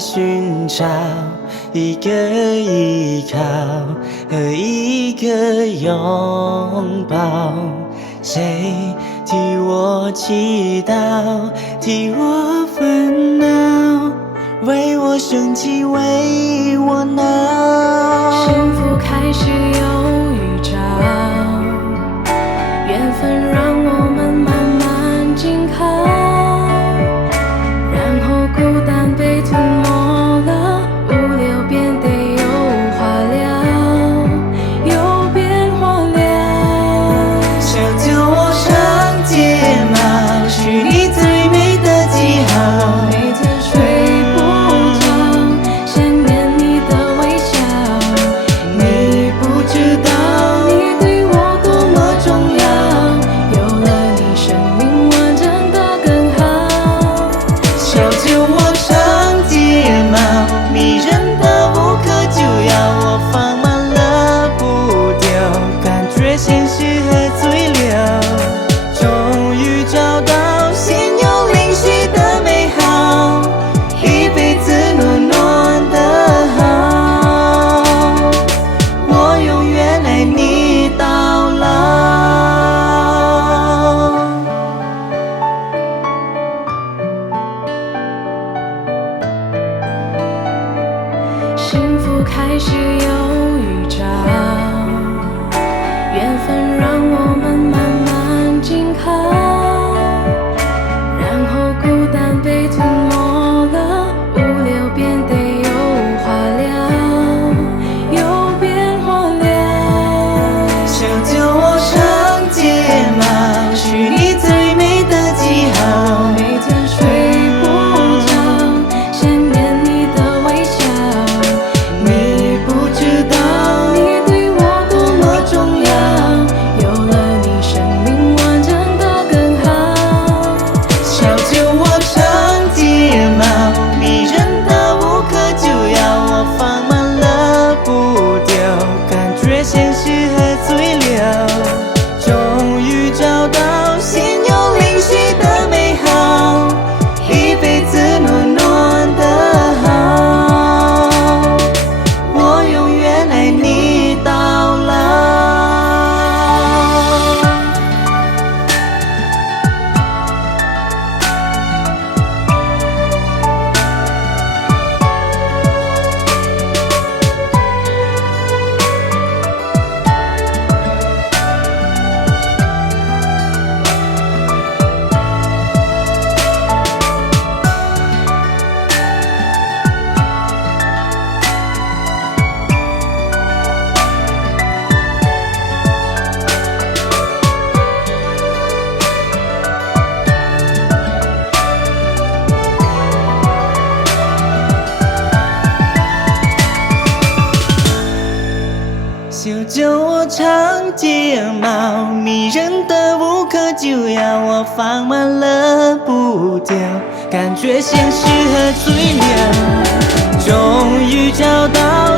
寻找一个依靠和一个拥抱。谁替我祈祷，替我烦恼，为我生气，为我闹。幸福开始有预兆，缘分让我们慢慢紧靠，然后孤单被吞没了，物流变得有话聊，有变化了。小酒窝上睫毛，是你最美的记号。每天睡不着，想念你的微笑。你不知道你对我多么重要，有了你，生命完整的更好。小酒窝上睫毛，迷人的无可救药。我放慢了步调，感觉现实和最了。终于找到心有灵犀的美好，一辈子暖暖的好。我永远爱你到老。幸福开始有预兆，缘分让我们慢慢紧靠，然后孤单被吞没了，物流变得有话聊，有变化了。小酒窝上睫毛，是你最美的记号。每天睡不着，想念你的微笑。你不知道你对我多么重要，有了你，生命完整的更好。小酒窝上睫毛，迷人的无可救药。我放慢了步调，感觉现实和最了。终于找到心有灵犀的美好，一辈子暖暖的好。我永远爱你到老。小酒窝长睫毛，迷人的无可救药。我放慢了步调，感觉现实和最了。终于找到